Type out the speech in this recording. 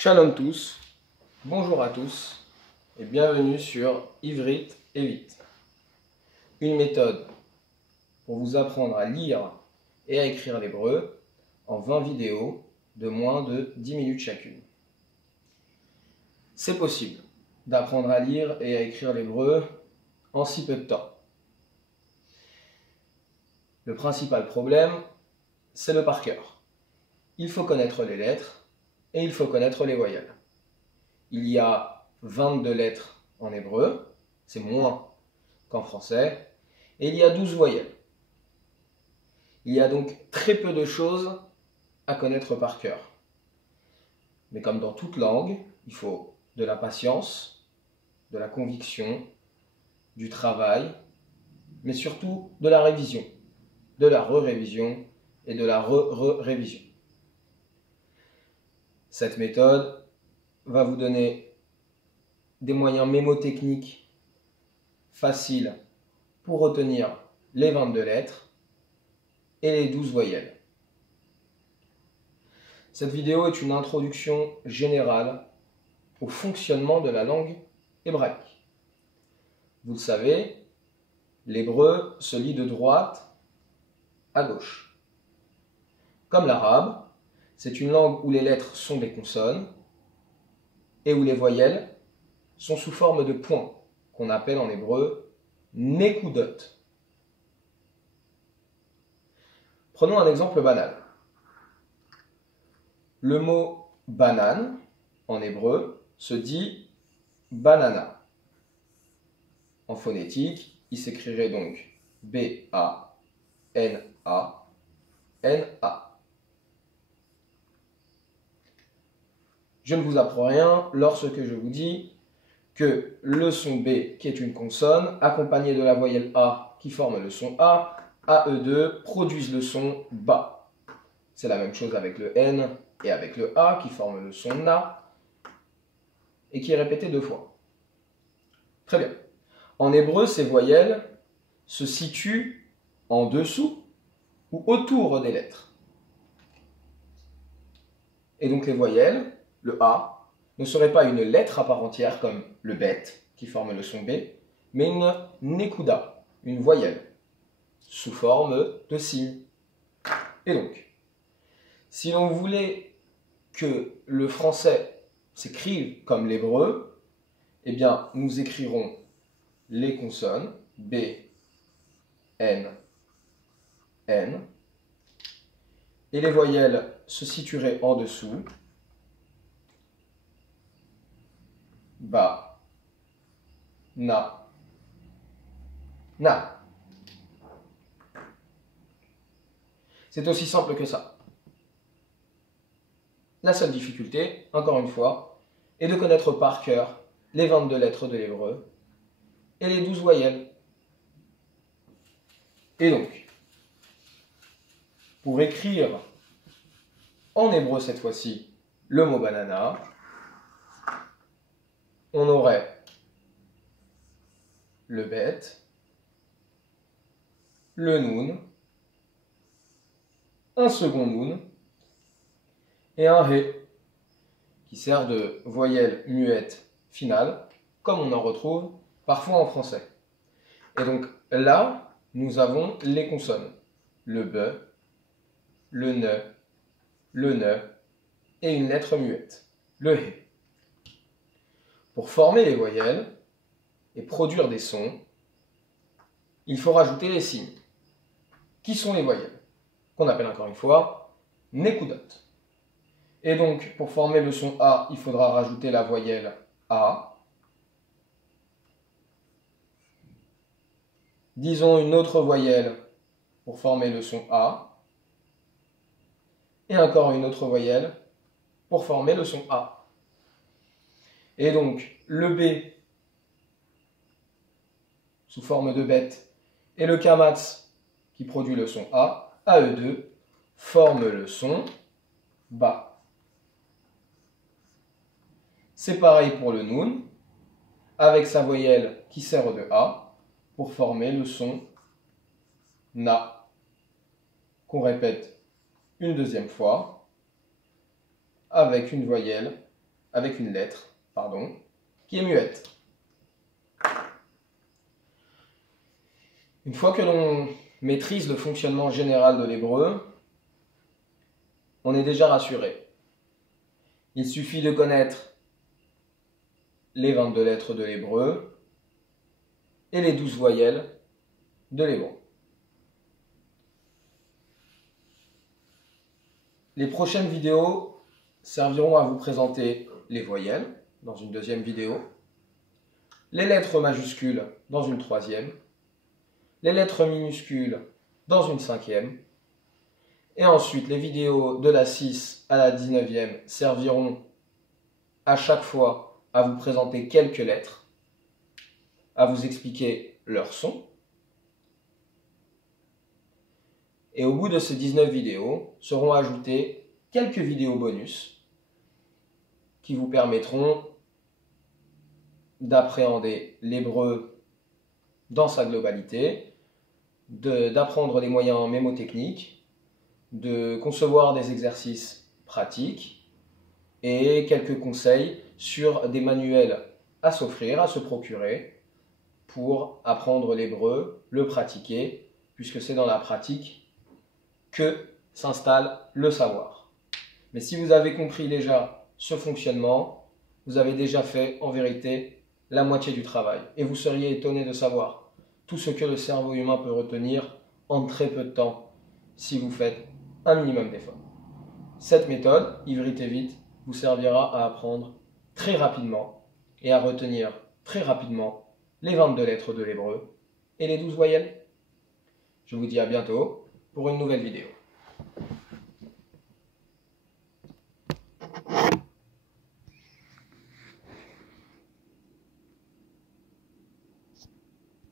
Shalom tous, bonjour à tous et bienvenue sur Ivrit et Vite. Une méthode pour vous apprendre à lire et à écrire l'hébreu en 20 vidéos de moins de 10 minutes chacune. C'est possible d'apprendre à lire et à écrire l'hébreu en si peu de temps. Le principal problème, c'est le par cœur. Il faut connaître les lettres et il faut connaître les voyelles. Il y a 22 lettres en hébreu, c'est moins qu'en français, et il y a 12 voyelles. Il y a donc très peu de choses à connaître par cœur. Mais comme dans toute langue, il faut de la patience, de la conviction, du travail, mais surtout de la révision, de la re-révision et de la re-révision. Cette méthode va vous donner des moyens mémotechniques faciles pour retenir les 22 lettres et les 12 voyelles. Cette vidéo est une introduction générale au fonctionnement de la langue hébraïque. Vous le savez, l'hébreu se lit de droite à gauche. Comme l'arabe, c'est une langue où les lettres sont des consonnes et où les voyelles sont sous forme de points, qu'on appelle en hébreu nekudot. Prenons un exemple banal. Le mot banane, en hébreu, se dit banana. En phonétique, il s'écrirait donc B-A-N-A-N-A. Je ne vous apprends rien lorsque je vous dis que le son B, qui est une consonne, accompagné de la voyelle A qui forme le son A, AE2 produisent le son BA. C'est la même chose avec le N et avec le A qui forment le son NA et qui est répété 2 fois. Très bien. En hébreu, ces voyelles se situent en dessous ou autour des lettres. Et donc les voyelles, le A, ne serait pas une lettre à part entière comme le bet qui forme le son B, mais une nekuda, une voyelle, sous forme de signe. Et donc, si l'on voulait que le français s'écrive comme l'hébreu, eh bien, nous écrirons les consonnes B, N, N, et les voyelles se situeraient en dessous, Ba, Na, Na. C'est aussi simple que ça. La seule difficulté, encore une fois, est de connaître par cœur les 22 lettres de l'hébreu et les 12 voyelles. Et donc, pour écrire en hébreu cette fois-ci le mot banana, on aurait le bet, le noun, un second noun et un ré qui sert de voyelle muette finale, comme on en retrouve parfois en français. Et donc là, nous avons les consonnes, le be, le ne et une lettre muette, le hé. Pour former les voyelles et produire des sons, il faut rajouter les signes. Qui sont les voyelles? Qu'on appelle encore une fois nekudot. Et donc, pour former le son A, il faudra rajouter la voyelle A. Disons une autre voyelle pour former le son A. Et encore une autre voyelle pour former le son A. Et donc, le B sous forme de bête et le kamatz qui produit le son A, AE2, forment le son Ba. C'est pareil pour le noun, avec sa voyelle qui sert de A, pour former le son Na, qu'on répète une deuxième fois, avec une voyelle avec une lettre, qui est muette. Une fois que l'on maîtrise le fonctionnement général de l'hébreu, on est déjà rassuré. Il suffit de connaître les 22 lettres de l'hébreu et les 12 voyelles de l'hébreu. Les prochaines vidéos serviront à vous présenter les voyelles dans une deuxième vidéo, les lettres majuscules dans une troisième, les lettres minuscules dans une cinquième, et ensuite les vidéos de la 6 à la 19e serviront à chaque fois à vous présenter quelques lettres, à vous expliquer leur son. Et au bout de ces 19 vidéos, seront ajoutées quelques vidéos bonus qui vous permettront d'appréhender l'hébreu dans sa globalité, d'apprendre les moyens mémotechniques, de concevoir des exercices pratiques et quelques conseils sur des manuels à s'offrir, à se procurer pour apprendre l'hébreu, le pratiquer, puisque c'est dans la pratique que s'installe le savoir. Mais si vous avez compris déjà ce fonctionnement, vous avez déjà fait en vérité la moitié du travail. Et vous seriez étonné de savoir tout ce que le cerveau humain peut retenir en très peu de temps si vous faites un minimum d'efforts. Cette méthode, Ivrit et Vite, vous servira à apprendre très rapidement et à retenir très rapidement les 22 lettres de l'hébreu et les 12 voyelles. Je vous dis à bientôt pour une nouvelle vidéo.